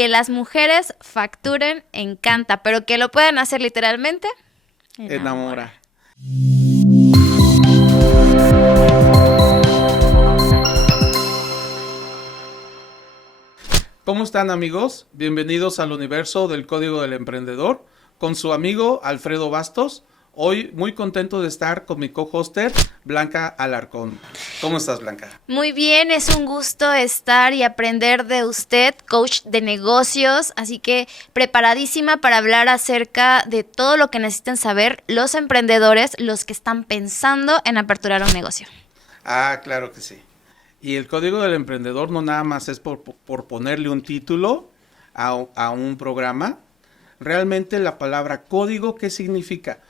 que las mujeres facturen encanta, pero que lo puedan hacer literalmente enamora. ¿Cómo están, amigos? Bienvenidos al universo del Código del Emprendedor con su amigo Alfredo Bastos. Hoy muy contento de estar con mi co-hoster Blanca Alarcón. ¿Cómo estás, Blanca? Muy bien, es un gusto estar y aprender de usted, coach de negocios, así que preparadísima para hablar acerca de todo lo que necesitan saber los emprendedores, los que están pensando en aperturar un negocio. Ah, claro que sí. Y el Código del Emprendedor no nada más es por ponerle un título a un programa. Realmente la palabra código, ¿qué significa?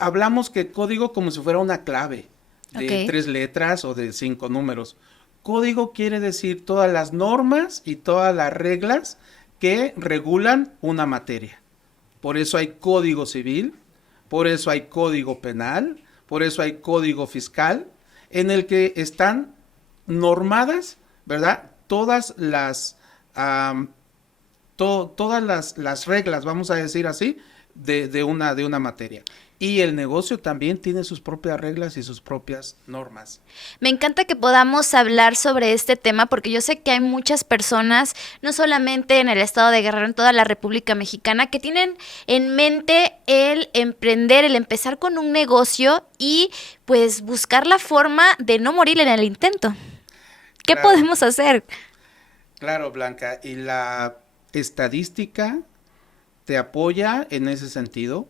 Hablamos que código como si fuera una clave de 3 letras o de 5 números. Código quiere decir todas las normas y todas las reglas que regulan una materia. Por eso hay código civil, por eso hay código penal, por eso hay código fiscal, en el que están normadas, ¿verdad? Todas las reglas, vamos a decir así, de una materia. Y el negocio también tiene sus propias reglas y sus propias normas. Me encanta que podamos hablar sobre este tema porque yo sé que hay muchas personas, no solamente en el estado de Guerrero, en toda la República Mexicana, que tienen en mente el emprender, el empezar con un negocio y pues buscar la forma de no morir en el intento. ¿Qué podemos hacer? Claro, Blanca, y la estadística te apoya en ese sentido,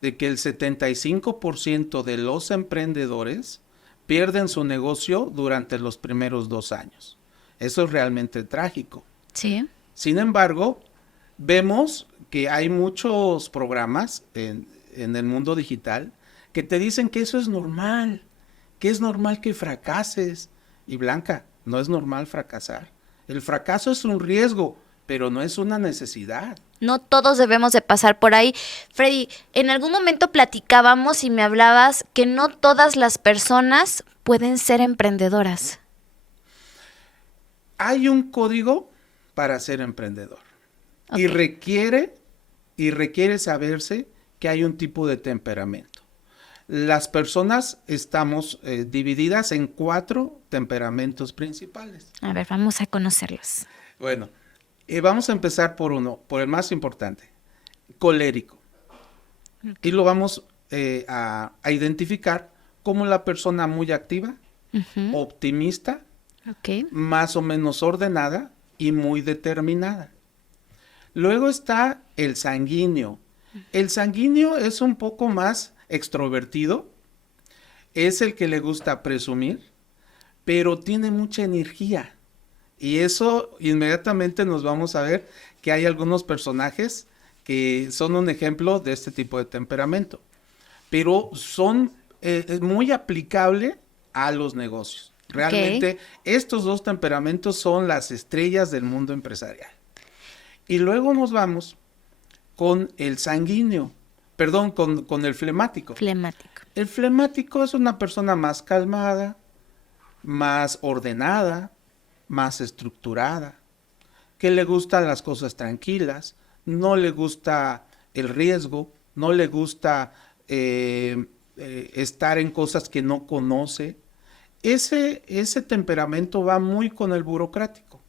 de que el 75% de los emprendedores pierden su negocio durante los primeros 2 años. Eso es realmente trágico. Sí. Sin embargo, vemos que hay muchos programas en el mundo digital que te dicen que eso es normal, que es normal que fracases. Y Blanca, no es normal fracasar. El fracaso es un riesgo, pero no es una necesidad. No todos debemos de pasar por ahí. Freddy, en algún momento platicábamos y me hablabas que no todas las personas pueden ser emprendedoras. Hay un código para ser emprendedor. Okay. Y requiere saberse que hay un tipo de temperamento. Las personas estamos divididas en 4 temperamentos principales. A ver, vamos a conocerlos. Bueno, vamos a empezar por el más importante, colérico. Okay. Y lo vamos a identificar como la persona muy activa, optimista, más o menos ordenada y muy determinada. Luego está el sanguíneo. El sanguíneo es un poco más extrovertido, es el que le gusta presumir, pero tiene mucha energía. Y eso inmediatamente nos vamos a ver que hay algunos personajes que son un ejemplo de este tipo de temperamento, pero son muy aplicable a los negocios. Realmente estos 2 temperamentos son las estrellas del mundo empresarial. Y luego nos vamos con el sanguíneo, perdón, con el flemático. El flemático es una persona más calmada, más ordenada, más estructurada, que le gustan las cosas tranquilas, no le gusta el riesgo, no le gusta estar en cosas que no conoce. Ese temperamento va muy con el burocrático,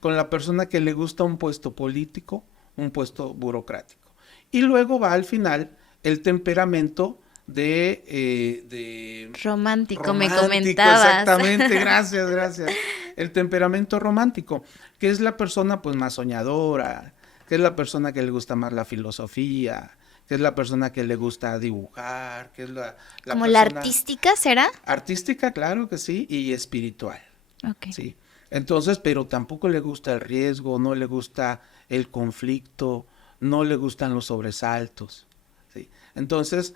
con la persona que le gusta un puesto político, un puesto burocrático. Y luego va al final el temperamento de romántico, me comentabas. Exactamente, gracias. El temperamento romántico, que es la persona pues más soñadora, que es la persona que le gusta más la filosofía, que es la persona que le gusta dibujar, que es la ¿Como persona, la artística será? Artística, claro que sí, y espiritual. Okay. Sí. Entonces, pero tampoco le gusta el riesgo, no le gusta el conflicto, no le gustan los sobresaltos. ¿Sí? Entonces,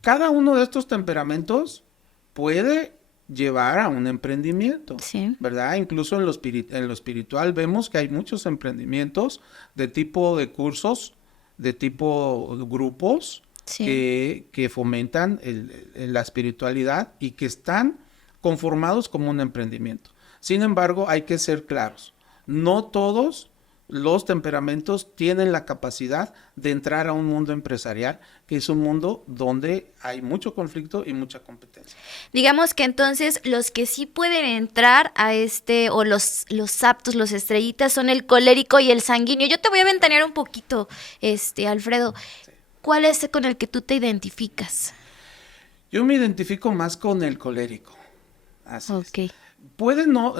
cada uno de estos temperamentos puede llevar a un emprendimiento, sí, ¿verdad? Incluso en lo espiritual vemos que hay muchos emprendimientos de tipo de cursos, de tipo grupos, sí, que fomentan la espiritualidad y que están conformados como un emprendimiento. Sin embargo, hay que ser claros, no todos los temperamentos tienen la capacidad de entrar a un mundo empresarial, que es un mundo donde hay mucho conflicto y mucha competencia. Digamos que entonces los que sí pueden entrar a o los aptos, los estrellitas, son el colérico y el sanguíneo. Yo te voy a ventanear un poquito, Alfredo. Sí. ¿Cuál es con el que tú te identificas? Yo me identifico más con el colérico. Así Ok. es. Puede no,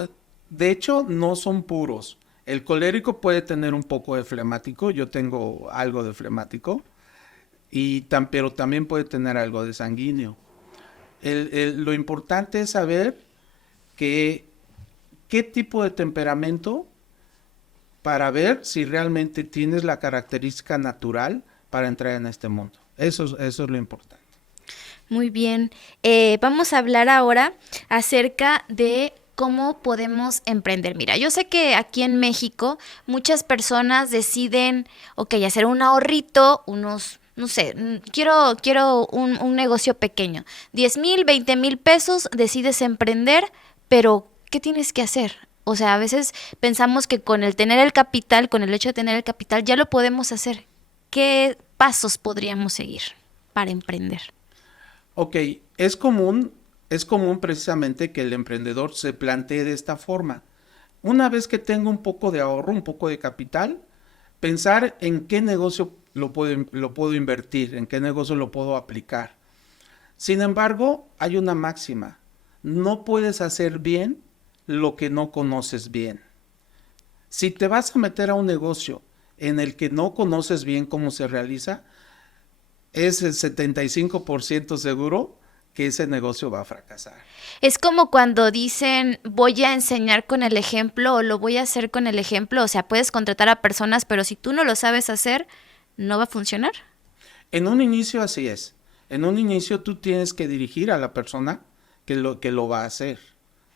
de hecho, no son puros. El colérico puede tener un poco de flemático, yo tengo algo de flemático, pero también puede tener algo de sanguíneo. Lo importante es saber qué tipo de temperamento para ver si realmente tienes la característica natural para entrar en este mundo. Eso es lo importante. Muy bien. Vamos a hablar ahora acerca de cómo podemos emprender. Mira, yo sé que aquí en México muchas personas deciden, ok, hacer un ahorrito, no sé, quiero un negocio pequeño. 10,000, 20,000 pesos, decides emprender, pero ¿qué tienes que hacer? O sea, a veces pensamos que con el tener el capital, con el hecho de tener el capital, ya lo podemos hacer. ¿Qué pasos podríamos seguir para emprender? Ok, es común precisamente que el emprendedor se plantee de esta forma. Una vez que tengo un poco de ahorro, un poco de capital, pensar en qué negocio lo puedo invertir, en qué negocio lo puedo aplicar. Sin embargo, hay una máxima. No puedes hacer bien lo que no conoces bien. Si te vas a meter a un negocio en el que no conoces bien cómo se realiza, es el 75% seguro que ese negocio va a fracasar. Es como cuando dicen voy a enseñar con el ejemplo o lo voy a hacer con el ejemplo. O sea, puedes contratar a personas, pero si tú no lo sabes hacer, no va a funcionar. En un inicio así es. En un inicio tú tienes que dirigir a la persona que lo va a hacer.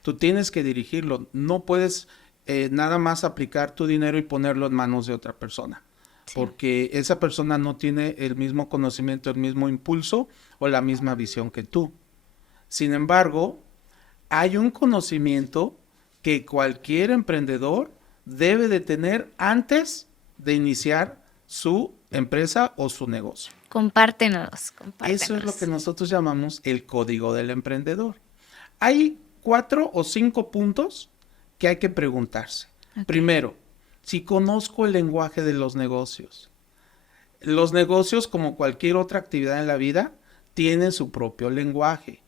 Tú tienes que dirigirlo. No puedes nada más aplicar tu dinero y ponerlo en manos de otra persona. Sí. Porque esa persona no tiene el mismo conocimiento, el mismo impulso o la misma visión que tú. Sin embargo, hay un conocimiento que cualquier emprendedor debe de tener antes de iniciar su empresa o su negocio. Compártenos. Eso es lo que nosotros llamamos el código del emprendedor. Hay 4 o 5 puntos que hay que preguntarse. Okay. Primero, si conozco el lenguaje de los negocios. Los negocios, como cualquier otra actividad en la vida, tienen su propio lenguaje.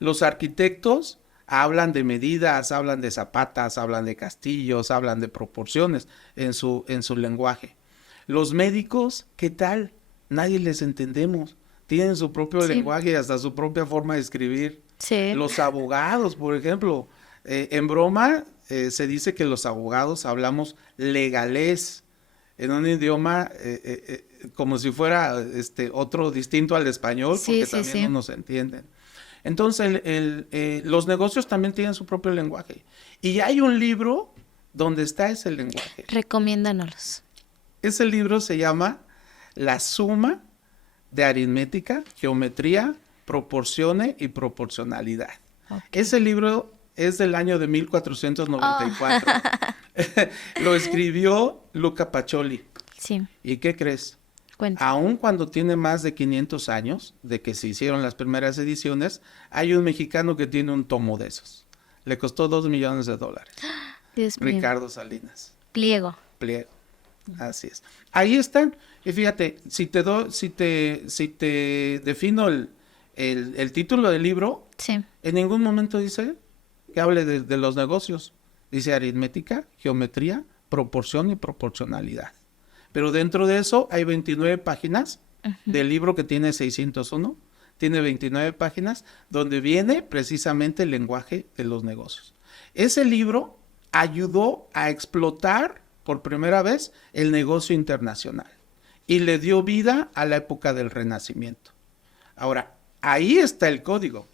Los arquitectos hablan de medidas, hablan de zapatas, hablan de castillos, hablan de proporciones en su lenguaje. Los médicos, ¿qué tal? Nadie les entendemos. Tienen su propio lenguaje y hasta su propia forma de escribir. Sí. Los abogados, por ejemplo, en broma se dice que los abogados hablamos legalés en un idioma como si fuera otro distinto al español, porque también no nos entienden. Entonces, los negocios también tienen su propio lenguaje. Y hay un libro donde está ese lenguaje. Recomiéndanos. Ese libro se llama La suma de aritmética, geometría, proporciones y proporcionalidad. Okay. Ese libro es del año de 1494. Oh. Lo escribió Luca Pacioli. Sí. ¿Y qué crees? Cuenta. Aun cuando tiene más de 500 años de que se hicieron las primeras ediciones, hay un mexicano que tiene un tomo de esos. Le costó $2 millones. Dios mío. Ricardo Salinas. Pliego. Así es. Ahí están. Y fíjate, si te defino el título del libro, sí. En ningún momento dice que hable de los negocios. Dice aritmética, geometría, proporción y proporcionalidad. Pero dentro de eso hay 29 páginas del libro que tiene 601. Tiene 29 páginas donde viene precisamente el lenguaje de los negocios. Ese libro ayudó a explotar por primera vez el negocio internacional y le dio vida a la época del Renacimiento. Ahora, ahí está el código.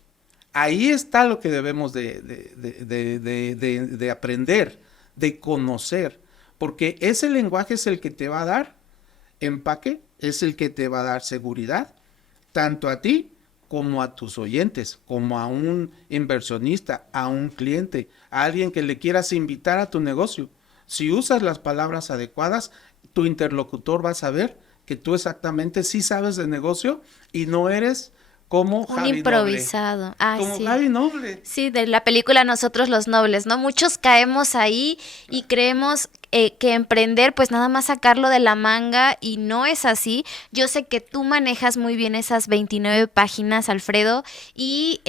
Ahí está lo que debemos de aprender, de conocer, porque ese lenguaje es el que te va a dar empaque, es el que te va a dar seguridad, tanto a ti como a tus oyentes, como a un inversionista, a un cliente, a alguien que le quieras invitar a tu negocio. Si usas las palabras adecuadas, tu interlocutor va a saber que tú exactamente sí sabes de negocio y no eres como Un Javi improvisado. Noble. Ay, Como sí. Javi Noble. Sí, de la película Nosotros los Nobles, ¿no? Muchos caemos ahí y creemos que emprender, pues nada más sacarlo de la manga y no es así. Yo sé que tú manejas muy bien esas 29 páginas, Alfredo, y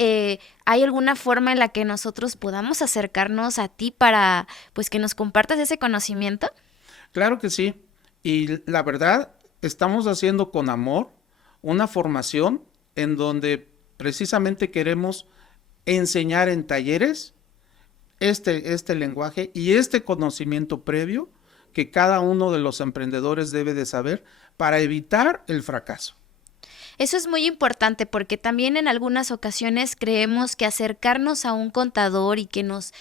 ¿hay alguna forma en la que nosotros podamos acercarnos a ti para, pues, que nos compartas ese conocimiento? Claro que sí. Y la verdad, estamos haciendo con amor una formación en donde precisamente queremos enseñar en talleres este lenguaje y este conocimiento previo que cada uno de los emprendedores debe de saber para evitar el fracaso. Eso es muy importante porque también en algunas ocasiones creemos que acercarnos a un contador y que nos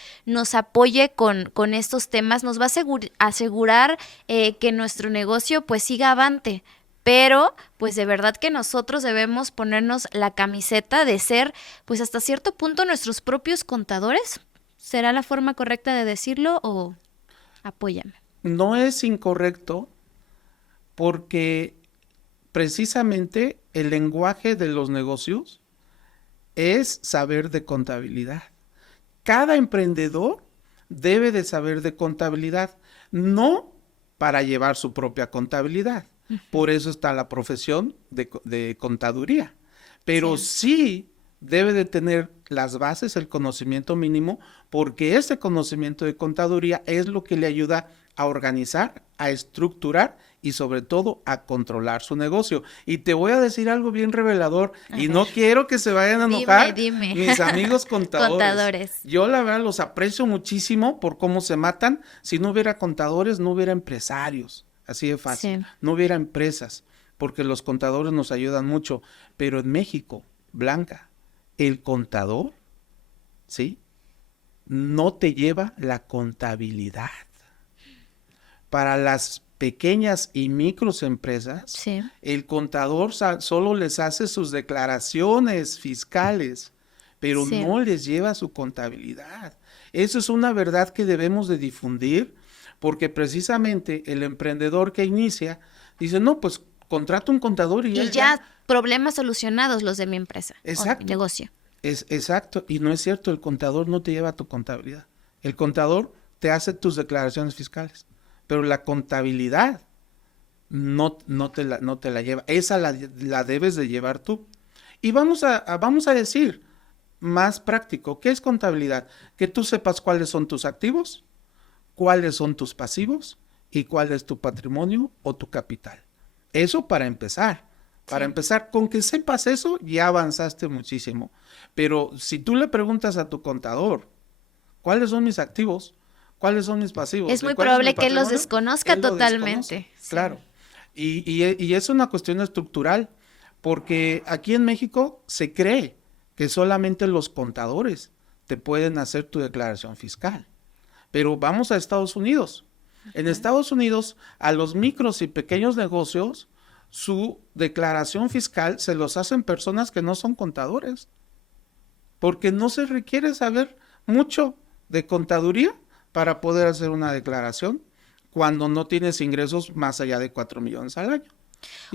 apoye con estos temas nos va a asegurar que nuestro negocio pues siga avante. Pero pues de verdad que nosotros debemos ponernos la camiseta de ser pues hasta cierto punto nuestros propios contadores. ¿Será la forma correcta de decirlo o apóyame? No es incorrecto porque precisamente el lenguaje de los negocios es saber de contabilidad. Cada emprendedor debe de saber de contabilidad, no para llevar su propia contabilidad. Por eso está la profesión de contaduría. Pero sí debe de tener las bases, el conocimiento mínimo, porque ese conocimiento de contaduría es lo que le ayuda a organizar, a estructurar y sobre todo a controlar su negocio. Y te voy a decir algo bien revelador y no quiero que se vayan a enojar Dime. mis amigos contadores. Contadores. Yo la verdad los aprecio muchísimo por cómo se matan. Si no hubiera contadores, no hubiera empresarios. Así de fácil. Sí. No hubiera empresas, porque los contadores nos ayudan mucho. Pero en México, Blanca, el contador, ¿sí? No te lleva la contabilidad. Para las pequeñas y microempresas, Sí. el contador solo les hace sus declaraciones fiscales, pero Sí. no les lleva su contabilidad. Eso es una verdad que debemos de difundir, porque precisamente el emprendedor que inicia dice, no, pues contrato un contador y Y ya problemas solucionados los de mi empresa. Exacto. O mi negocio. Exacto, y no es cierto, el contador no te lleva tu contabilidad. El contador te hace tus declaraciones fiscales, pero la contabilidad no te la lleva. Esa la debes de llevar tú. Y vamos a decir más práctico, ¿qué es contabilidad? Que tú sepas cuáles son tus activos, cuáles son tus pasivos y cuál es tu patrimonio o tu capital. Eso para empezar. Para empezar, con que sepas eso, ya avanzaste muchísimo. Pero si tú le preguntas a tu contador, ¿cuáles son mis activos? ¿Cuáles son mis pasivos? Es muy ¿Cuál es mi probable que él los patrimonio? desconozca Él lo totalmente. desconoce, Sí. claro. Y es una cuestión estructural, porque aquí en México se cree que solamente los contadores te pueden hacer tu declaración fiscal. Pero vamos a Estados Unidos. En Estados Unidos, a los micros y pequeños negocios, su declaración fiscal se los hacen personas que no son contadores, porque no se requiere saber mucho de contaduría para poder hacer una declaración cuando no tienes ingresos más allá de 4 millones al año.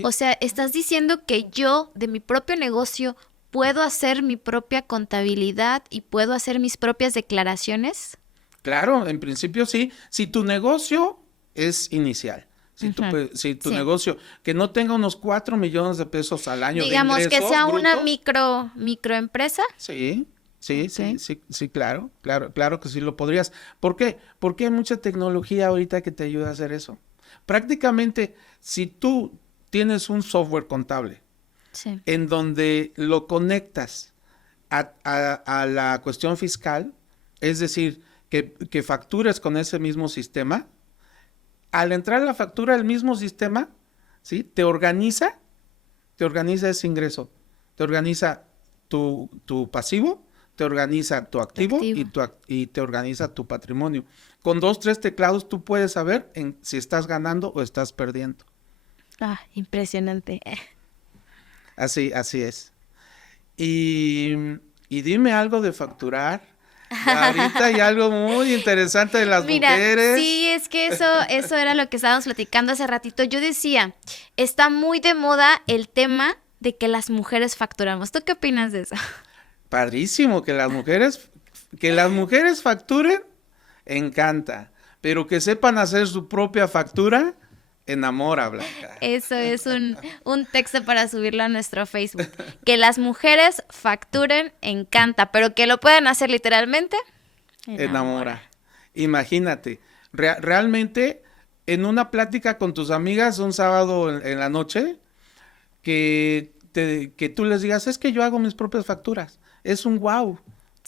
O sea, estás diciendo que yo, de mi propio negocio, puedo hacer mi propia contabilidad y puedo hacer mis propias declaraciones. Claro, en principio sí, si tu negocio es inicial. Si tu Sí. negocio que no tenga unos 4 millones de pesos al año Digamos de ingresos que sea una brutos, microempresa. sí, Ok. sí, claro que sí lo podrías. ¿Por qué? Porque hay mucha tecnología ahorita que te ayuda a hacer eso. Prácticamente, si tú tienes un software contable Sí. en donde lo conectas a la cuestión fiscal, es decir, que factures con ese mismo sistema, al entrar la factura del mismo sistema, ¿sí? Te organiza ese ingreso, te organiza tu pasivo, te organiza tu activo, y te organiza tu patrimonio. Con 2, 3 teclados tú puedes saber si estás ganando o estás perdiendo. Ah, impresionante. Así es. Y dime algo de facturar. Ahorita hay algo muy interesante de las Mira, mujeres. sí, es que eso era lo que estábamos platicando hace ratito. Yo decía, está muy de moda el tema de que las mujeres facturamos. ¿Tú qué opinas de eso? Padrísimo que las mujeres facturen, encanta, pero que sepan hacer su propia factura, enamora, Blanca. Eso es un texto para subirlo a nuestro Facebook. Que las mujeres facturen, encanta, pero que lo puedan hacer literalmente, Enamora. Imagínate, realmente en una plática con tus amigas un sábado en la noche, que tú les digas, es que yo hago mis propias facturas. Es un wow.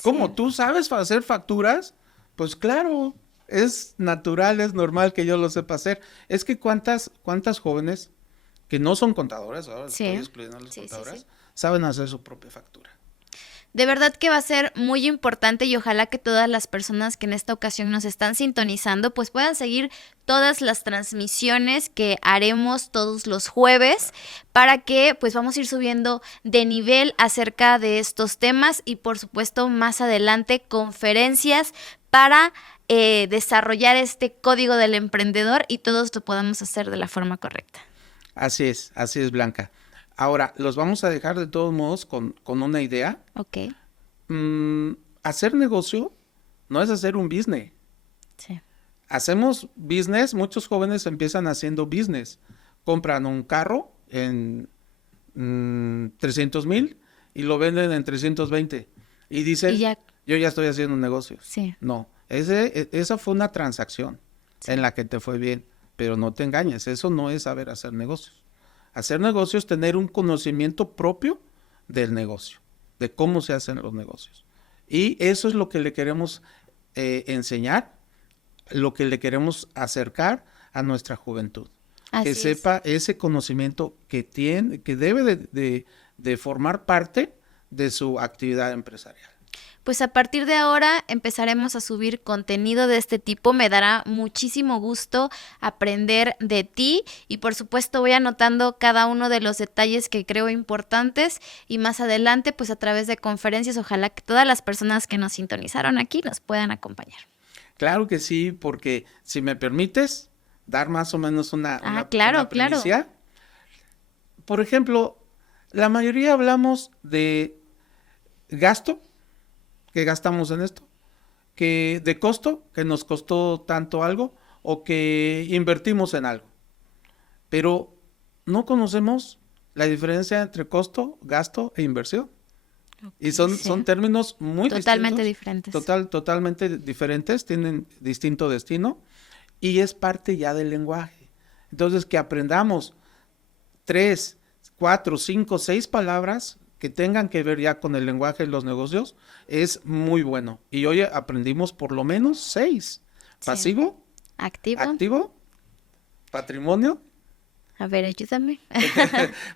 ¿Cómo? Sí. ¿Tú sabes hacer facturas? Pues claro, es natural, es normal que yo lo sepa hacer. Es que cuántas jóvenes que no son contadoras, ahora Sí. estoy excluyendo a las Sí, sí, contadoras, sí. saben hacer su propia factura. De verdad que va a ser muy importante y ojalá que todas las personas que en esta ocasión nos están sintonizando pues puedan seguir todas las transmisiones que haremos todos los jueves para que pues vamos a ir subiendo de nivel acerca de estos temas y por supuesto más adelante conferencias para desarrollar este código del emprendedor y todos lo podamos hacer de la forma correcta. Así es, Blanca. Ahora, los vamos a dejar de todos modos con una idea. Ok. Hacer negocio no es hacer un business. Sí. Hacemos business, muchos jóvenes empiezan haciendo business. Compran un carro en 300,000 y lo venden en 320. Y dicen, Y ya, yo ya estoy haciendo un negocio. sí. No, esa fue una transacción en la que te fue bien, pero no te engañes, eso no es saber hacer negocios. Hacer negocios es tener un conocimiento propio del negocio, de cómo se hacen los negocios. Y eso es lo que le queremos enseñar, lo que le queremos acercar a nuestra juventud. Así Que es. sepa ese conocimiento que tiene, que debe de formar parte de su actividad empresarial. Pues a partir de ahora empezaremos a subir contenido de este tipo. Me dará muchísimo gusto aprender de ti y por supuesto voy anotando cada uno de los detalles que creo importantes y más adelante pues a través de conferencias ojalá que todas las personas que nos sintonizaron aquí nos puedan acompañar. Claro que sí, porque si me permites dar más o menos Claro, una claro. primicia. Por ejemplo, la mayoría hablamos de gasto, que gastamos en esto, que de costo, que nos costó tanto algo, o que invertimos en algo. Pero no conocemos la diferencia entre costo, gasto e inversión. Y son términos muy Totalmente distintos, diferentes. totalmente diferentes, tienen distinto destino y es parte ya del lenguaje. Entonces, que aprendamos 3, 4, 5, 6 palabras que tengan que ver ya con el lenguaje de los negocios es muy bueno. Y hoy aprendimos por lo menos 6. Sí. Pasivo, activo, patrimonio, A ver, ayúdame.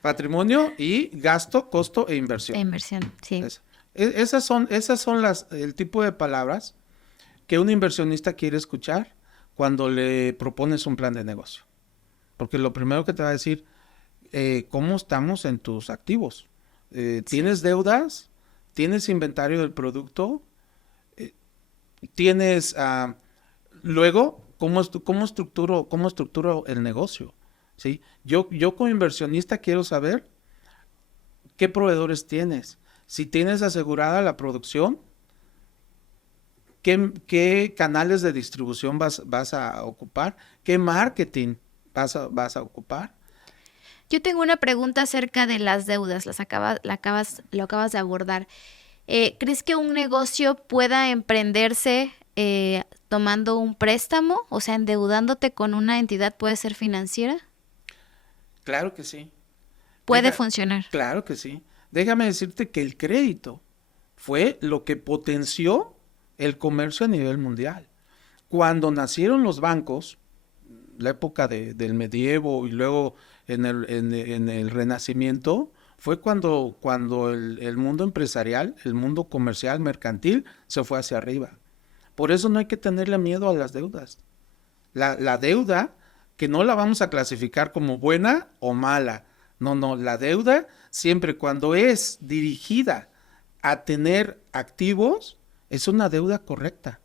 patrimonio y gasto, costo e inversión. E inversión, sí. Esas son el tipo de palabras que un inversionista quiere escuchar cuando le propones un plan de negocio. Porque lo primero que te va a decir, ¿cómo estamos en tus activos? ¿Tienes deudas? ¿Tienes inventario del producto? ¿Tienes, luego, cómo estructuro el negocio? ¿Sí? Yo como inversionista quiero saber qué proveedores tienes. Si tienes asegurada la producción, ¿qué canales de distribución vas a ocupar? ¿Qué marketing vas a ocupar? Yo tengo una pregunta acerca de las deudas, lo acabas de abordar. ¿Crees que un negocio pueda emprenderse tomando un préstamo? O sea, endeudándote con una entidad, ¿puede ser financiera? Claro que sí. Puede funcionar. Claro que sí. Déjame decirte que el crédito fue lo que potenció el comercio a nivel mundial. Cuando nacieron los bancos, la época del medievo y luego en el Renacimiento, fue cuando el mundo empresarial, el mundo comercial, mercantil, se fue hacia arriba. Por eso no hay que tenerle miedo a las deudas. La deuda, que no la vamos a clasificar como buena o mala. No, la deuda, siempre cuando es dirigida a tener activos, es una deuda correcta.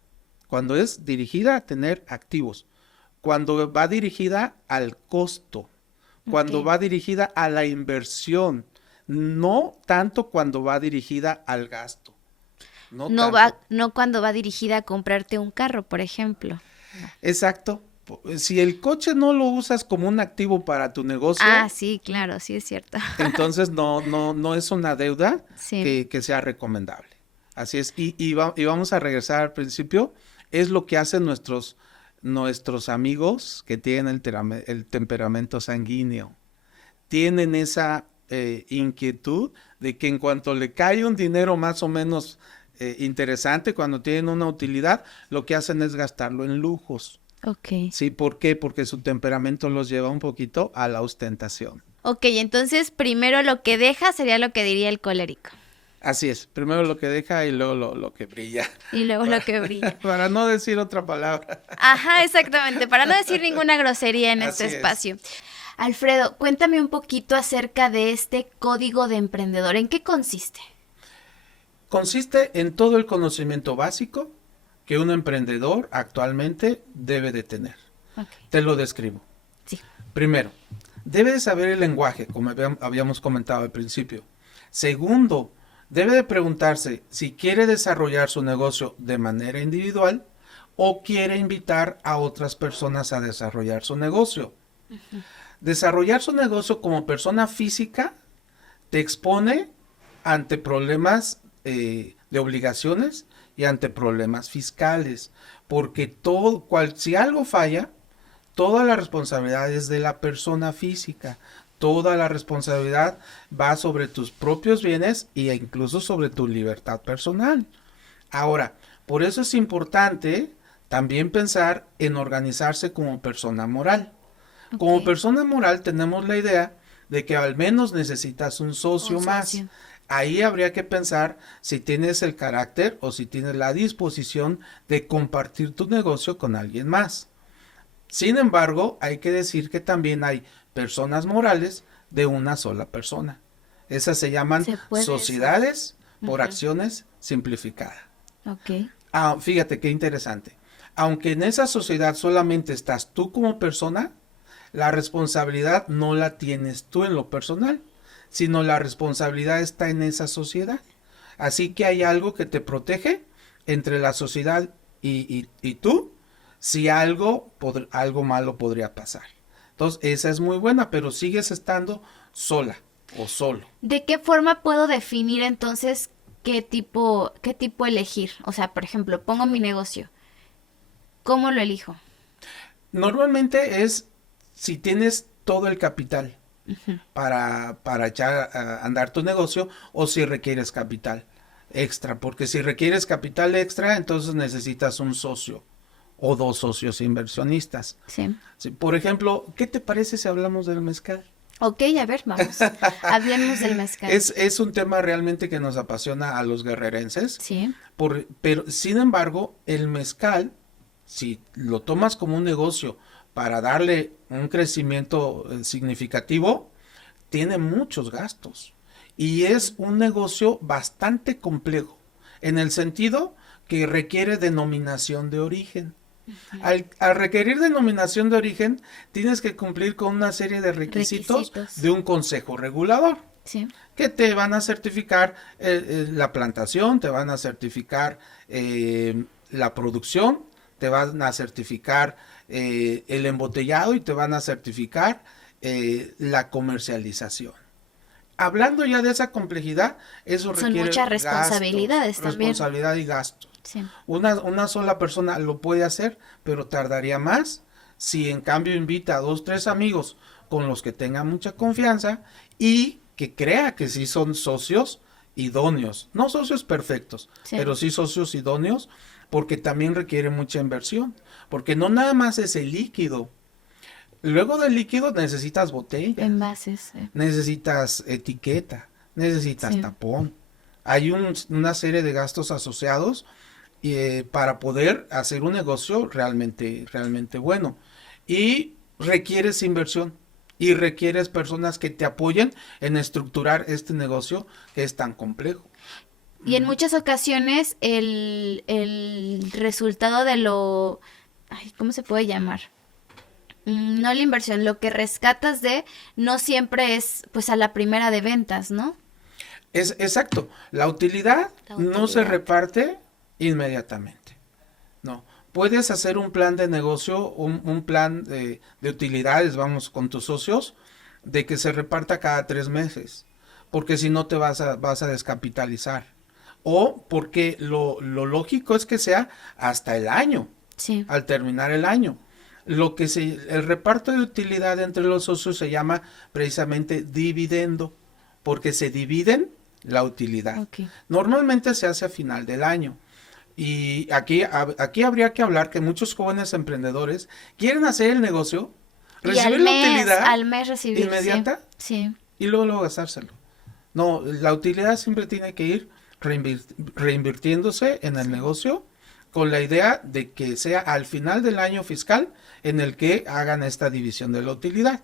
Cuando es dirigida a tener activos, cuando va dirigida al costo, cuando Ok. va dirigida a la inversión, no tanto cuando va dirigida al gasto, no tanto. No cuando va dirigida a comprarte un carro, por ejemplo. No. Exacto. Si el coche no lo usas como un activo para tu Ah, negocio, sí, claro, sí es cierto. entonces no es una deuda Sí. que sea recomendable. Así es. Y vamos a regresar al principio. Es lo que hacen nuestros amigos que tienen el temperamento sanguíneo. Tienen esa inquietud de que en cuanto le cae un dinero más o menos interesante, cuando tienen una utilidad, lo que hacen es gastarlo en lujos. Ok. Sí, ¿por qué? Porque su temperamento los lleva un poquito a la ostentación. Ok, entonces primero lo que deja sería lo que diría el colérico. Así es, primero lo que deja y luego lo que brilla, Y luego lo que brilla. para no decir otra palabra. Ajá, exactamente, para no decir ninguna grosería en este Así es. espacio. Alfredo, cuéntame un poquito acerca de este código de emprendedor. ¿En qué consiste? Consiste en todo el conocimiento básico que un emprendedor actualmente debe de tener. Ok, Te lo describo. sí. Primero, debe de saber el lenguaje, como habíamos comentado al principio. Segundo, debe de preguntarse si quiere desarrollar su negocio de manera individual o quiere invitar a otras personas a desarrollar su negocio. Desarrollar su negocio como persona física te expone ante problemas de obligaciones y ante problemas fiscales, porque si algo falla, toda la responsabilidad es de la persona física, toda la responsabilidad va sobre tus propios bienes e incluso sobre tu libertad personal. Ahora, por eso es importante también pensar en organizarse como persona moral. Como Ok. persona moral tenemos la idea de que al menos necesitas un socio Un más. socio. Ahí habría que pensar si tienes el carácter o si tienes la disposición de compartir tu negocio con alguien más. Sin embargo, hay que decir que también hay personas morales de una sola persona. Esas se llaman Se puede eso. sociedades por Ujú. acciones simplificadas. Ok. Ah, fíjate qué interesante. Aunque en esa sociedad solamente estás tú como persona, la responsabilidad no la tienes tú en lo personal, sino la responsabilidad está en esa sociedad. Así que hay algo que te protege entre la sociedad y tú, si algo malo podría pasar. Entonces, esa es muy buena, pero sigues estando sola o solo. ¿De qué forma puedo definir entonces qué tipo elegir? O sea, por ejemplo, pongo mi negocio. ¿Cómo lo elijo? Normalmente es si tienes todo el capital para echar a andar tu negocio o si requieres capital extra, porque si requieres capital extra, entonces necesitas un socio o dos socios inversionistas. Sí. Sí, por ejemplo, ¿qué te parece si hablamos del mezcal? Ok, a ver, vamos. Hablemos del mezcal. Es un tema realmente que nos apasiona a los guerrerenses, Sí. pero sin embargo, el mezcal, si lo tomas como un negocio para darle un crecimiento significativo, tiene muchos gastos y es un negocio bastante complejo en el sentido que requiere denominación de origen. Al requerir denominación de origen, tienes que cumplir con una serie de requisitos de un consejo regulador, Sí. que te van a certificar la plantación, te van a certificar la producción, te van a certificar el embotellado y te van a certificar la comercialización. Hablando ya de esa complejidad, eso Son requiere muchas responsabilidades gastos, también. responsabilidad y gasto. Sí. Una sola persona lo puede hacer, pero tardaría más si en cambio invita a 2, 3 amigos con los que tenga mucha confianza y que crea que sí son socios idóneos, no socios perfectos, Sí. pero sí socios idóneos, porque también requiere mucha inversión, porque no nada más es el líquido. Luego del líquido necesitas botella, Envases. necesitas etiqueta, necesitas Sí. tapón. Hay una serie de gastos asociados para poder hacer un negocio realmente bueno. Y requieres inversión y requieres personas que te apoyen en estructurar este negocio que es tan complejo. Y en muchas ocasiones el resultado de lo... Ay, ¿cómo se puede llamar? No la inversión, lo que rescatas de no siempre es pues a la primera de ventas, ¿no? Es exacto. La utilidad no se reparte inmediatamente. No. Puedes hacer un plan de negocio, un plan de utilidades, vamos, con tus socios, de que se reparta cada 3 meses. Porque si no te vas a descapitalizar. O porque lo lógico es que sea hasta el año. Sí. Al terminar el año. El reparto de utilidad entre los socios se llama precisamente dividendo, porque se dividen la utilidad. Okay. Normalmente se hace a final del año. Y aquí habría que hablar que muchos jóvenes emprendedores quieren hacer el negocio, recibir la utilidad al mes recibir, inmediata, sí. Y luego gastárselo. No, la utilidad siempre tiene que ir reinvirtiéndose en el negocio, con la idea de que sea al final del año fiscal en el que hagan esta división de la utilidad.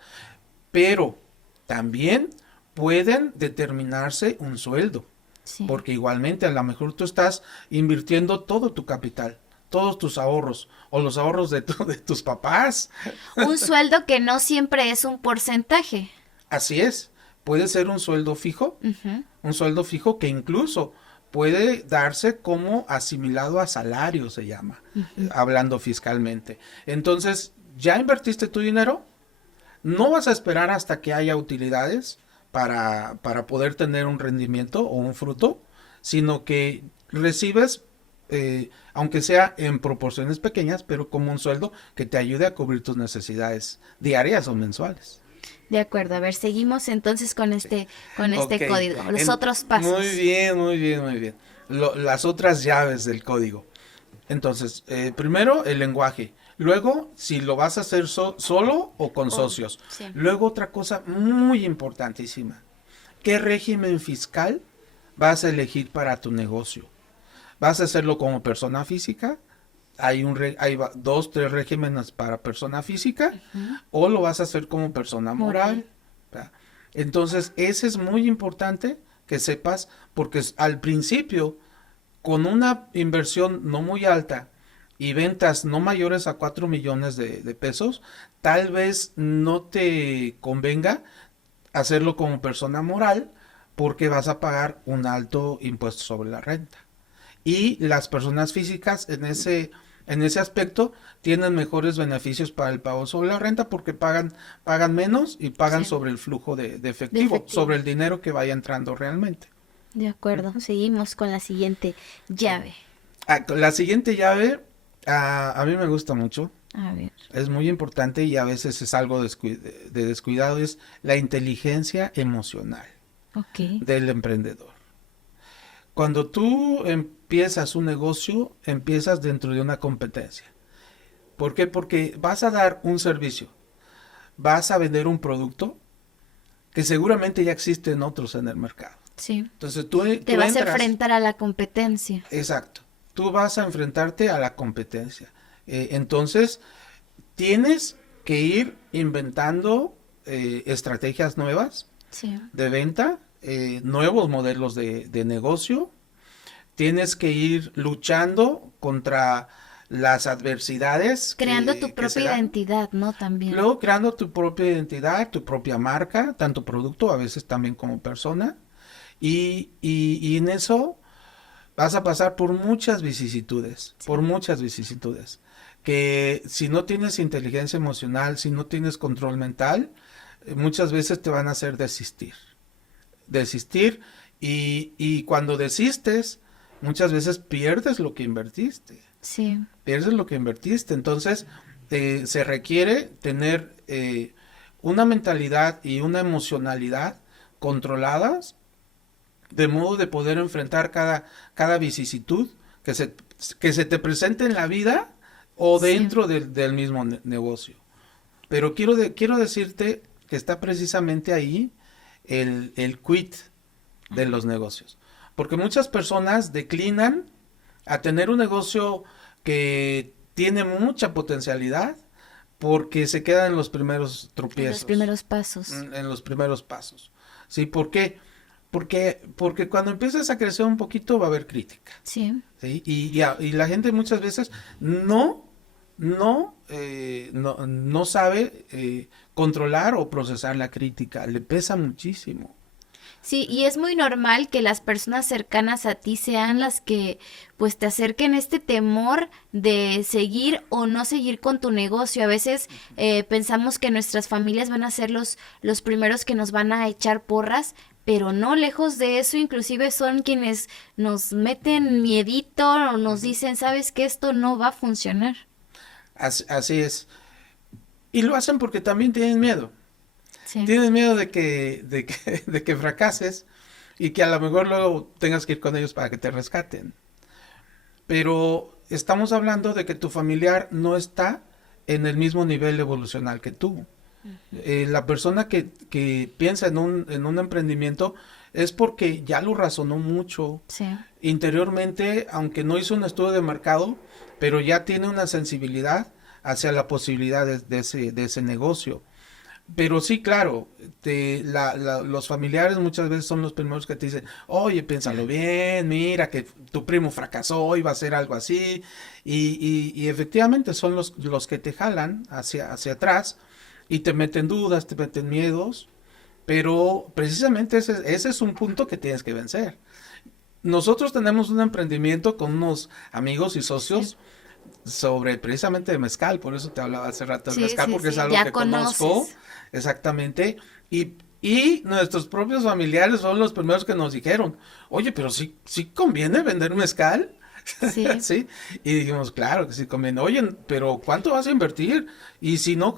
Pero también pueden determinarse un sueldo. Sí. Porque igualmente a lo mejor tú estás invirtiendo todo tu capital, todos tus ahorros o los ahorros de tus papás. Un sueldo que no siempre es un porcentaje. Así es. Puede ser un sueldo fijo, un sueldo fijo que incluso puede darse como asimilado a salario, se llama, hablando fiscalmente. Entonces, ya invertiste tu dinero, no vas a esperar hasta que haya utilidades para poder tener un rendimiento o un fruto, sino que recibes, aunque sea en proporciones pequeñas, pero como un sueldo que te ayude a cubrir tus necesidades diarias o mensuales. De acuerdo, a ver, seguimos entonces con este código, los otros pasos. Muy bien. Las otras llaves del código. Entonces, primero el lenguaje, luego si lo vas a hacer solo o con socios. Sí. Luego otra cosa muy importantísima, ¿qué régimen fiscal vas a elegir para tu negocio? ¿Vas a hacerlo como persona física? Hay 2, 3 regímenes para persona física, o lo vas a hacer como persona moral. Entonces, ese es muy importante que sepas, porque al principio, con una inversión no muy alta y ventas no mayores a 4 millones de pesos, tal vez no te convenga hacerlo como persona moral, porque vas a pagar un alto impuesto sobre la renta. Y las personas físicas en ese aspecto tienen mejores beneficios para el pago sobre la renta, porque pagan menos y pagan sobre el flujo de efectivo, sobre el dinero que vaya entrando realmente. De acuerdo, seguimos con la siguiente llave. La siguiente llave a mí me gusta mucho. A ver. Es muy importante y a veces es algo de descuidado, es la inteligencia emocional del emprendedor. Cuando tú empiezas un negocio, empiezas dentro de una competencia. ¿Por qué? Porque vas a dar un servicio, vas a vender un producto que seguramente ya existen otros en el mercado. Sí. Entonces tú vas a enfrentar a la competencia. Exacto. Tú vas a enfrentarte a la competencia. Entonces, tienes que ir inventando estrategias nuevas de venta, nuevos modelos de negocio. Tienes que ir luchando contra las adversidades. Creando tu propia identidad, ¿no? También. Luego creando tu propia identidad, tu propia marca, tanto producto, a veces también como persona. Y en eso vas a pasar por muchas vicisitudes, que si no tienes inteligencia emocional, si no tienes control mental, muchas veces te van a hacer desistir, y cuando desistes, muchas veces pierdes lo que invertiste. Sí. Pierdes lo que invertiste, entonces se requiere tener una mentalidad y una emocionalidad controladas, de modo de poder enfrentar cada vicisitud que se te presente en la vida o dentro del mismo negocio. Pero quiero decirte que está precisamente ahí el quit de los negocios. Porque muchas personas declinan a tener un negocio que tiene mucha potencialidad porque se quedan en los primeros tropiezos. En los primeros pasos. En los primeros pasos. ¿Sí? ¿Por qué? Porque cuando empiezas a crecer un poquito va a haber crítica. Sí. ¿Sí? Y la gente muchas veces no sabe controlar o procesar la crítica, le pesa muchísimo. Sí, y es muy normal que las personas cercanas a ti sean las que pues te acerquen este temor de seguir o no seguir con tu negocio. A veces pensamos que nuestras familias van a ser los primeros que nos van a echar porras, pero no, lejos de eso, inclusive son quienes nos meten miedito o nos dicen, sabes que esto no va a funcionar. Así es. Y lo hacen porque también tienen miedo. Sí. Tienen miedo de que fracases y que a lo mejor luego tengas que ir con ellos para que te rescaten. Pero estamos hablando de que tu familiar no está en el mismo nivel evolucional que tú. La persona que piensa en un emprendimiento es porque ya lo razonó mucho Sí. interiormente, aunque no hizo un estudio de mercado, pero ya tiene una sensibilidad hacia la posibilidad de ese negocio. Pero sí, claro, los familiares muchas veces son los primeros que te dicen, oye, piénsalo bien, mira que tu primo fracasó y va a hacer algo así. Y efectivamente son los que te jalan hacia atrás y te meten dudas, te meten miedos, pero precisamente ese es un punto que tienes que vencer. Nosotros tenemos un emprendimiento con unos amigos y socios sobre precisamente de mezcal, por eso te hablaba hace rato del Sí, mezcal, sí, porque es sí, algo ya que conozco conoces. exactamente, y nuestros propios familiares fueron los primeros que nos dijeron, oye, pero sí conviene vender mezcal, Sí. ¿sí? Y dijimos, claro que sí conviene, oye, pero ¿cuánto vas a invertir? Y si no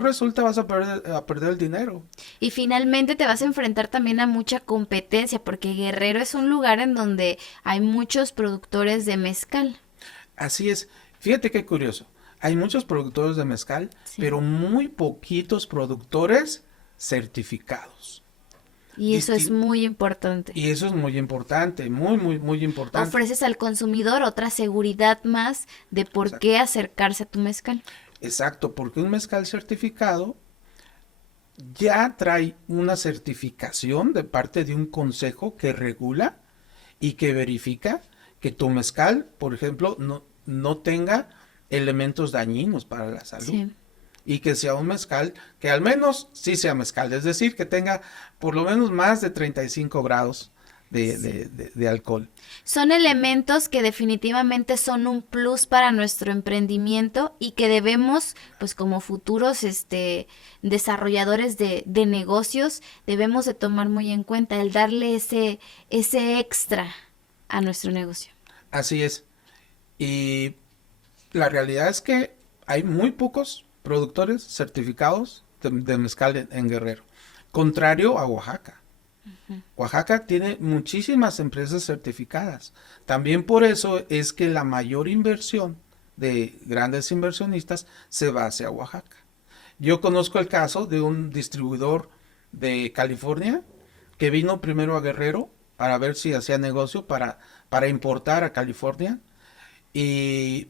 resulta vas a perder el dinero. Y finalmente te vas a enfrentar también a mucha competencia, porque Guerrero es un lugar en donde hay muchos productores de mezcal. Así es. Fíjate qué curioso. Hay muchos productores de mezcal, Sí. pero muy poquitos productores certificados. Y eso es Distin- muy importante. y eso es muy importante, muy importante. Ofreces al consumidor otra seguridad más de por Exacto. qué acercarse a tu mezcal. Exacto, porque un mezcal certificado ya trae una certificación de parte de un consejo que regula y que verifica que tu mezcal, por ejemplo, no tenga elementos dañinos para la salud. Sí. Y que sea un mezcal, que al menos sí sea mezcal, es decir, que tenga por lo menos más de 35 grados de alcohol. Son elementos que definitivamente son un plus para nuestro emprendimiento y que debemos, pues como futuros desarrolladores de negocios, debemos de tomar muy en cuenta el darle ese extra a nuestro negocio. Así es. Y la realidad es que hay muy pocos productores certificados de mezcal en Guerrero, contrario a Oaxaca. Oaxaca tiene muchísimas empresas certificadas. También por eso es que la mayor inversión de grandes inversionistas se va hacia Oaxaca. Yo conozco el caso de un distribuidor de California que vino primero a Guerrero para ver si hacía negocio para importar a California y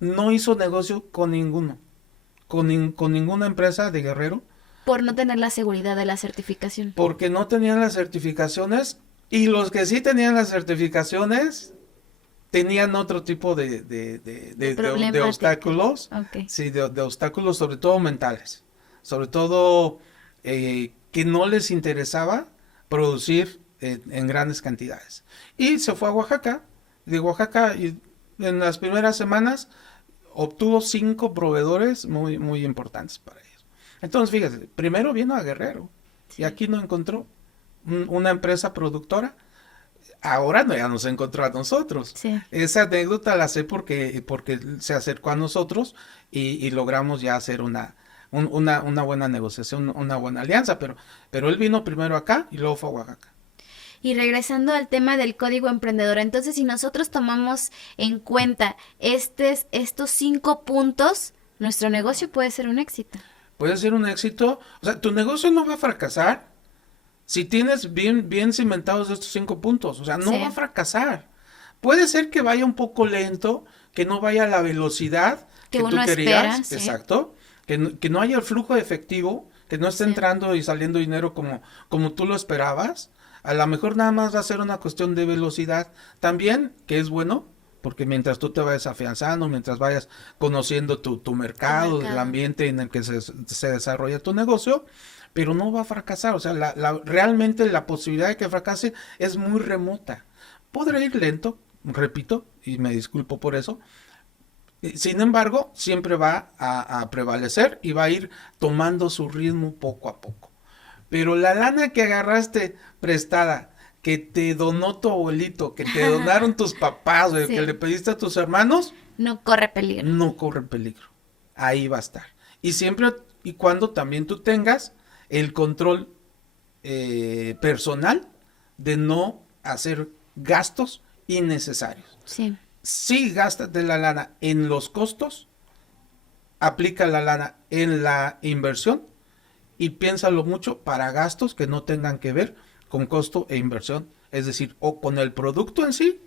no hizo negocio con ninguno, con ninguna empresa de Guerrero, Por no tener la seguridad de la certificación. porque no tenían las certificaciones y los que sí tenían las certificaciones tenían otro tipo de Problemática. obstáculos, Ok. sí, de obstáculos sobre todo mentales, sobre todo que no les interesaba producir en grandes cantidades. Y se fue a Oaxaca, de Oaxaca y en las primeras semanas obtuvo 5 proveedores muy importantes para ellos. Entonces, fíjate, primero vino a Guerrero y aquí no encontró una empresa productora. Ahora no, ya nos encontró a nosotros. Sí. Esa anécdota la sé porque se acercó a nosotros y logramos ya hacer una buena negociación, una buena alianza, pero él vino primero acá y luego fue a Oaxaca. Y regresando al tema del código emprendedor, entonces si nosotros tomamos en cuenta estos 5 puntos, nuestro negocio puede ser un éxito. Puede ser un éxito, o sea, tu negocio no va a fracasar si tienes bien cimentados estos 5 puntos, o sea, no Sí. va a fracasar. Puede ser que vaya un poco lento, que no vaya a la velocidad Que que tú uno querías, espera, sí. exacto, que no haya el flujo de efectivo, que no esté Sí. entrando y saliendo dinero como tú lo esperabas. A lo mejor nada más va a ser una cuestión de velocidad también, que es bueno, porque mientras tú te vayas afianzando, mientras vayas conociendo tu mercado, el ambiente en el que se desarrolla tu negocio, pero no va a fracasar. O sea, realmente la posibilidad de que fracase es muy remota. Podrá ir lento, repito, y me disculpo por eso. Sin embargo, siempre va a prevalecer y va a ir tomando su ritmo poco a poco. Pero la lana que agarraste prestada, que te donó tu abuelito, que te donaron tus papás, sí, que le pediste a tus hermanos, no corre peligro. No corre peligro. Ahí va a estar. Y siempre y cuando también tú tengas el control personal de no hacer gastos innecesarios. Sí. Si gástate la lana en los costos, aplica la lana en la inversión y piénsalo mucho para gastos que no tengan que ver con costo e inversión. Es decir, o con el producto en sí,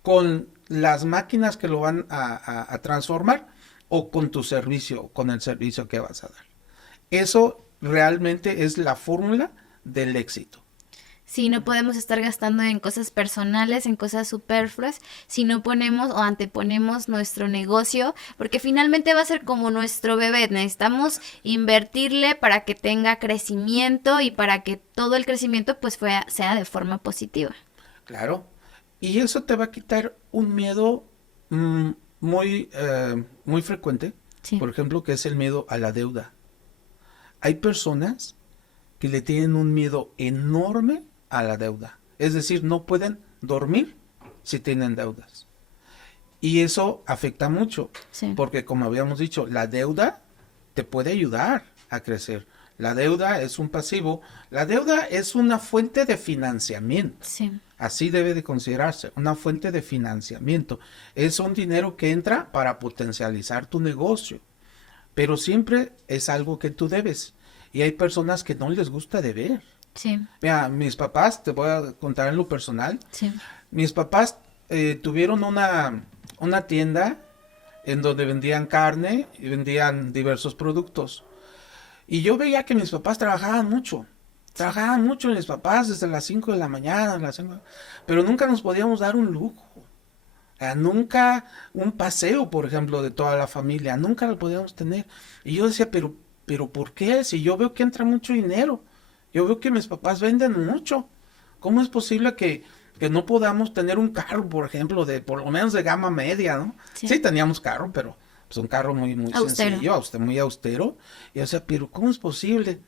con las máquinas que lo van a transformar o con tu servicio, con el servicio que vas a dar. Eso realmente es la fórmula del éxito. Sí, no podemos estar gastando en cosas personales, en cosas superfluas, si no ponemos o anteponemos nuestro negocio, porque finalmente va a ser como nuestro bebé. Necesitamos invertirle para que tenga crecimiento y para que todo el crecimiento pues sea de forma positiva. Claro, y eso te va a quitar un miedo muy frecuente, sí, por ejemplo, que es el miedo a la deuda. Hay personas que le tienen un miedo enorme a la deuda. Es decir, no pueden dormir si tienen deudas. Y eso afecta mucho, sí, porque como habíamos dicho, la deuda te puede ayudar a crecer. La deuda es un pasivo. La deuda es una fuente de financiamiento. Sí. Así debe de considerarse, una fuente de financiamiento. Es un dinero que entra para potencializar tu negocio, pero siempre es algo que tú debes. Y hay personas que no les gusta deber. Sí. Mira, mis papás, te voy a contar en lo personal. Sí. Mis papás tuvieron una tienda en donde vendían carne y vendían diversos productos. Y yo veía que mis papás trabajaban mucho mis papás desde las 5 de la mañana, pero nunca nos podíamos dar un lujo. Nunca un paseo, por ejemplo, de toda la familia, nunca lo podíamos tener. Y yo decía, pero ¿por qué? Si yo veo que entra mucho dinero, yo veo que mis papás venden mucho. ¿Cómo es posible que no podamos tener un carro, por ejemplo, por lo menos de gama media, ¿no? Sí teníamos carro, pero pues un carro muy sencillo, muy austero. Y yo decía, pero ¿cómo es posible?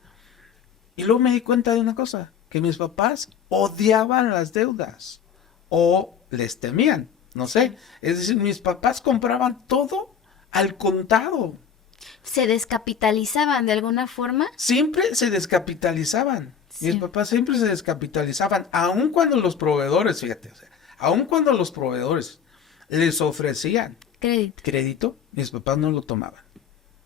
Y luego me di cuenta de una cosa, que mis papás odiaban las deudas o les temían, no sé. Es decir, mis papás compraban todo al contado. ¿Se descapitalizaban de alguna forma? Siempre se descapitalizaban. Sí. Mis papás siempre se descapitalizaban, aun cuando los proveedores, fíjate, aun cuando los proveedores les ofrecían crédito, mis papás no lo tomaban.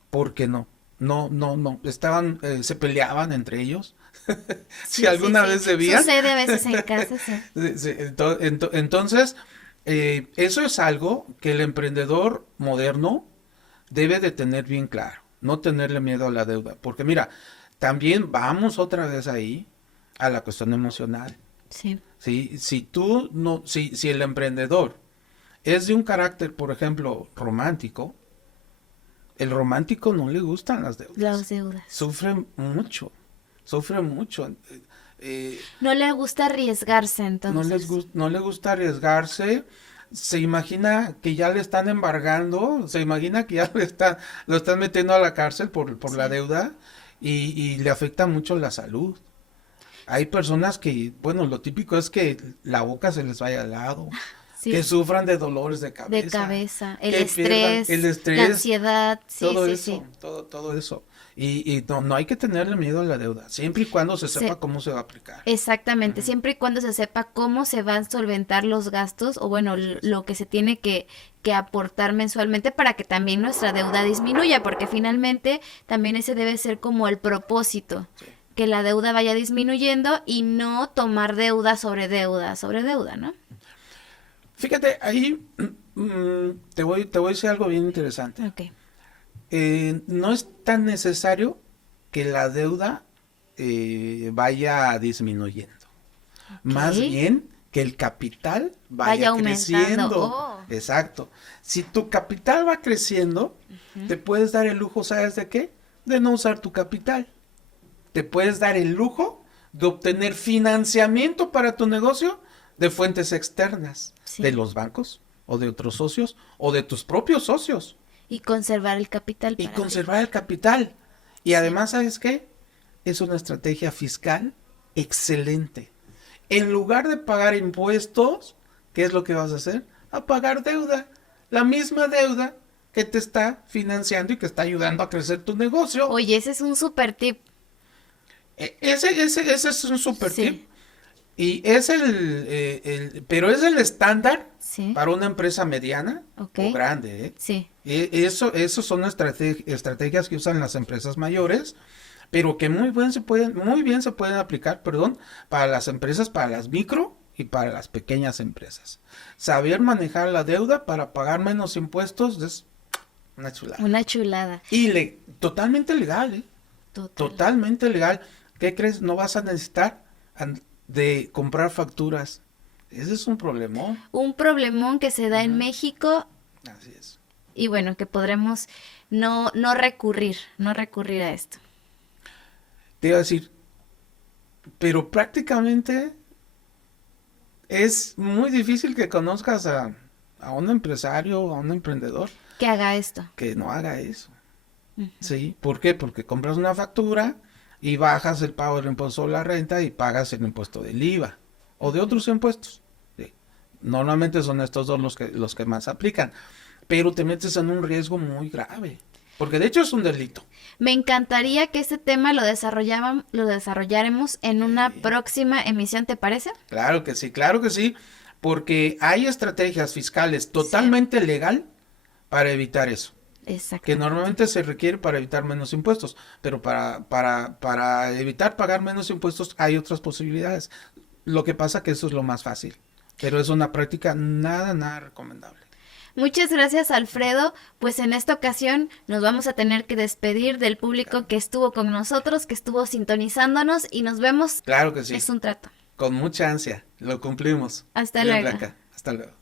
¿Por qué no? No, estaban, se peleaban entre ellos. Si alguna vez debían. Sucede a veces en casa, Entonces, eso es algo que el emprendedor moderno debe de tener bien claro, no tenerle miedo a la deuda, porque mira, también vamos otra vez ahí a la cuestión emocional. Sí. Si el emprendedor es de un carácter, por ejemplo, romántico, el romántico no le gustan las deudas. Las deudas. Sufre mucho. No le gusta arriesgarse, entonces. No le gusta arriesgarse. Se imagina que ya le están embargando, se imagina que ya lo están metiendo a la cárcel por la deuda y le afecta mucho la salud. Hay personas que, bueno, lo típico es que la boca se les vaya al lado. Sí. Que sufran de dolores de cabeza. El estrés, la ansiedad, todo eso. Y no hay que tenerle miedo a la deuda, siempre y cuando se sepa cómo se va a aplicar. Exactamente, siempre y cuando se sepa cómo se van a solventar los gastos o bueno, lo que se tiene que aportar mensualmente para que también nuestra deuda disminuya, porque finalmente también ese debe ser como el propósito. Sí. Que la deuda vaya disminuyendo y no tomar deuda, ¿no? Fíjate, ahí te voy a decir algo bien interesante. Okay. No es tan necesario que la deuda vaya disminuyendo. más bien que el capital vaya aumentando. creciendo. Oh. Exacto. Si tu capital va creciendo, te puedes dar el lujo, ¿sabes de qué? De no usar tu capital. Te puedes dar el lujo de obtener financiamiento para tu negocio de fuentes externas, Sí. de los bancos o de otros socios o de tus propios socios Y conservar el capital y para conservar el capital. Y además, ¿sabes qué? Es una estrategia fiscal excelente. En lugar de pagar impuestos, ¿qué es lo que vas a hacer? A pagar deuda. La misma deuda que te está financiando y que está ayudando a crecer tu negocio. Oye, ese es un super tip. Ese es un super Sí. tip. Y es pero es el estándar Sí. para una empresa mediana Ok. o grande, ¿eh? Sí. Eso son estrategias que usan las empresas mayores, pero que muy bien se pueden aplicar, perdón, para las empresas, para las micro y para las pequeñas empresas. Saber manejar la deuda para pagar menos impuestos es una chulada. Una chulada. Y totalmente legal, ¿eh? Total. Totalmente legal. ¿Qué crees? No vas a necesitar de comprar facturas. Ese es un problemón. Un problemón que se da en México Así es. y bueno, que podremos no recurrir a esto. Te iba a decir, pero prácticamente es muy difícil que conozcas a un empresario, a un emprendedor Que haga esto. que no haga eso. Ujú. ¿Sí? ¿Por qué? Porque compras una factura y bajas el pago del impuesto a la renta y pagas el impuesto del IVA o de otros impuestos. Sí. Normalmente son estos dos los que más aplican, pero te metes en un riesgo muy grave, porque de hecho es un delito. Me encantaría que este tema lo desarrolláramos en una Sí. próxima emisión, ¿te parece? Claro que sí, porque hay estrategias fiscales totalmente legal para evitar eso, Exacto. que normalmente se requiere para evitar menos impuestos, pero para evitar pagar menos impuestos hay otras posibilidades. Lo que pasa que eso es lo más fácil, pero es una práctica nada recomendable. Muchas gracias, Alfredo. Pues en esta ocasión nos vamos a tener que despedir del público que estuvo con nosotros, que estuvo sintonizándonos y nos vemos. Claro que sí, Es un trato. con mucha ansia, lo cumplimos. Hasta Bien, luego. Blanca, hasta luego.